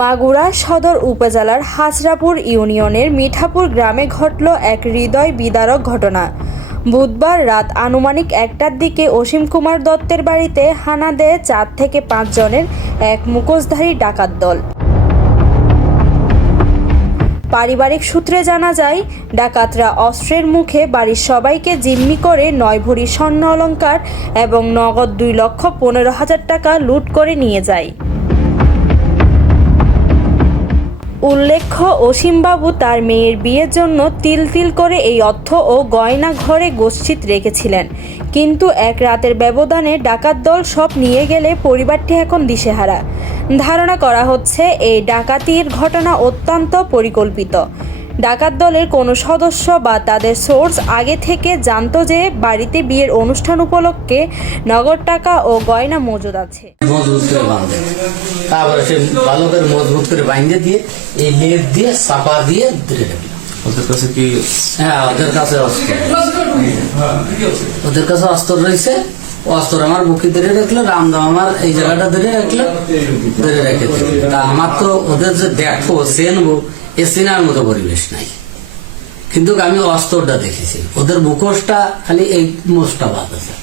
মাগুরা সদর উপজেলার হাজরাপুর ইউনিয়নের মিঠাপুর গ্রামে ঘটল এক হৃদয় বিদারক ঘটনা। বুধবার রাত আনুমানিক 1টার দিকে অসীম কুমার দত্তের বাড়িতে হানা দেয় 4 থেকে 5 জনের এক মুখোশধারী ডাকাত দল। পারিবারিক সূত্রে জানা যায়, ডাকাতরা অস্ত্রের মুখে বাড়ির সবাইকে জিম্মি করে 9 ভরি স্বর্ণ অলংকার এবং নগদ 2,15,000 টাকা লুট করে নিয়ে যায়। উল্লেখ্য, অসীমবাবু তার মেয়ের বিয়ের জন্য তিল তিল করে এই অর্থ ও গয়না ঘরে গচ্ছিত রেখেছিলেন, কিন্তু এক রাতের ব্যবধানে ডাকাত দল সব নিয়ে গেলে পরিবারটি এখন দিশেহারা। ধারণা করা হচ্ছে এই ডাকাতির ঘটনা অত্যন্ত পরিকল্পিত। ডাকাত দলের কোনো সদস্য বা তাদের সোর্স আগে থেকে জানতো যে বাড়িতে বিয়ের অনুষ্ঠান উপলক্ষে নগদ টাকা ও গয়না মজুদ আছে। তারপরে সে ভালো করে মজবুত করে বাইন্ধে দিয়ে এই লেপ দিয়ে চাপা দিয়ে ধরে রাখলো। ওদের কাছে কি? হ্যাঁ, ওদের কাছে অস্ত্র রয়েছে। অস্ত্র আমার বুকে ধরে রাখলো, রামদাম আমার এই জায়গাটা ধরে রাখলো, ধরে রেখে তা আমার তো ওদের যে দেখো চেনবো এ চেনার মতো পরিবেশ নাই, কিন্তু আমি অস্ত্রটা দেখেছি। ওদের মুখোশটা খালি এই মোষটা বাদ আছে,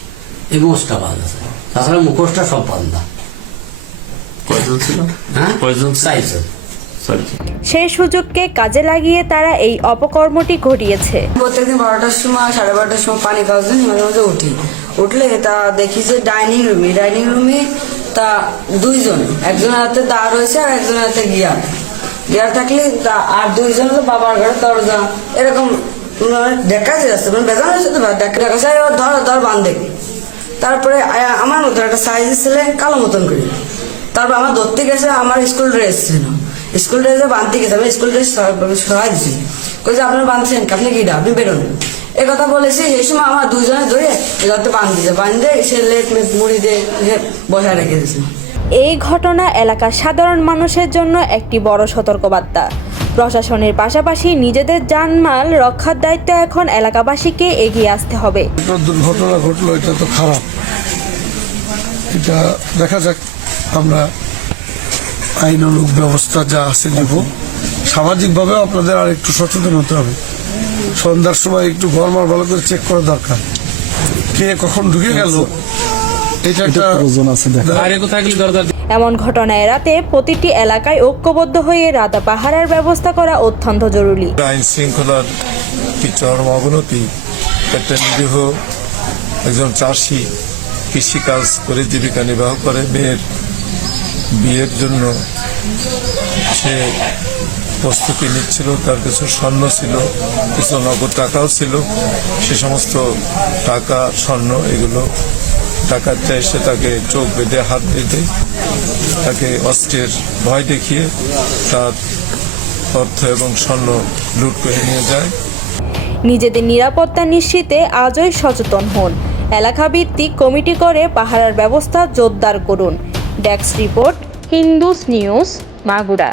এই মোষটা বাদ আছে, তাছাড়া মুখোশটা সব বান্ধা। সেই সুযোগকে কাজে লাগিয়ে তারা এই অপকর্মটি ঘটিয়েছে। প্রত্যেকদিন 12টার সময় 12:30টার সময় পানি খাওয়ার জন্য মাঝে মাঝে উঠলে তা দেখি যে ডাইনিং রুমে তা 2 জন, একজনের হাতে দা রয়েছে আর একজনের হাতে গিয়ার থাকলে আর 2 জন হলো বাবার ঘরে দরজা এরকম দেখা যাচ্ছে, মানে বেজান হয়েছে তো দেখা যায় ধর বান্ধে। তারপরে আমার মতন একটা সাইজের ছেলে কালো মতন করি, তারপর আমার ধরতে গেছে, আমার স্কুল ড্রেস ছিল, স্কুল ড্রেসে বাঁধতে গেছে, আমি স্কুল ড্রেস সরাই দিচ্ছি, কইছে আপনারা বাঁধছেন আপনি গিটা আপনি বেরোন, এ কথা বলেছি। এই সময় আমার 2 জনে ধরে যাতে বাঁধে সে লেট মুড়ি দিয়ে বসায় রেখে দিয়েছে। এই ঘটনা এলাকার সাধারণ মানুষের জন্য একটি বড় সতর্কবার্তা। প্রশাসনের পাশাপাশি নিজেদের জানমাল রক্ষার দায়িত্ব এখন এলাকাবাসীকে এগিয়ে আসতে হবে। দুর্ঘটনা ঘটলো, এটা তো খারাপ, এটা দেখা যাক, আমরা আইনানুগ ব্যবস্থা যা আছে নেব। সামাজিকভাবে আপনাদের আর একটু সচেতন হতে হবে। সন্ধ্যার সময় একটু ঘরমার ভালো করে চেক করা দরকার, কে কখন ঢুকে গেল, এটা একটা প্রয়োজন আছে। এমন ঘটনা এড়াতে প্রতিটি এলাকায় ঐক্যবদ্ধ হয়ে রাত পাহারার ব্যবস্থা করা অত্যন্ত জরুরি। আইন শৃঙ্খলার কি চরম অবনতি। একটা নিরীহ একজন চাষি কৃষিকাজ করে জীবিকা নির্বাহ করে, মেয়ের বিয়ের জন্য সে প্রস্তুতি নিচ্ছিল, তার কিছু স্বর্ণ ছিল, কিছু নগদ টাকাও ছিল। সে সমস্ত টাকা স্বর্ণ এগুলো ডাকাতরা এসে তাকে চোখ বেঁধে হাত বেঁধে তাকে অস্ত্রের ভয় দেখিয়ে তার অর্থ এবং স্বর্ণ লুট করে নিয়ে যায়। নিজেদের নিরাপত্তা নিশ্চিতে আজই সচেতন হন। এলাকাভিত্তিক কমিটি করে পাহারার ব্যবস্থা জোরদার করুন। Desk report, Hindus news, Magura.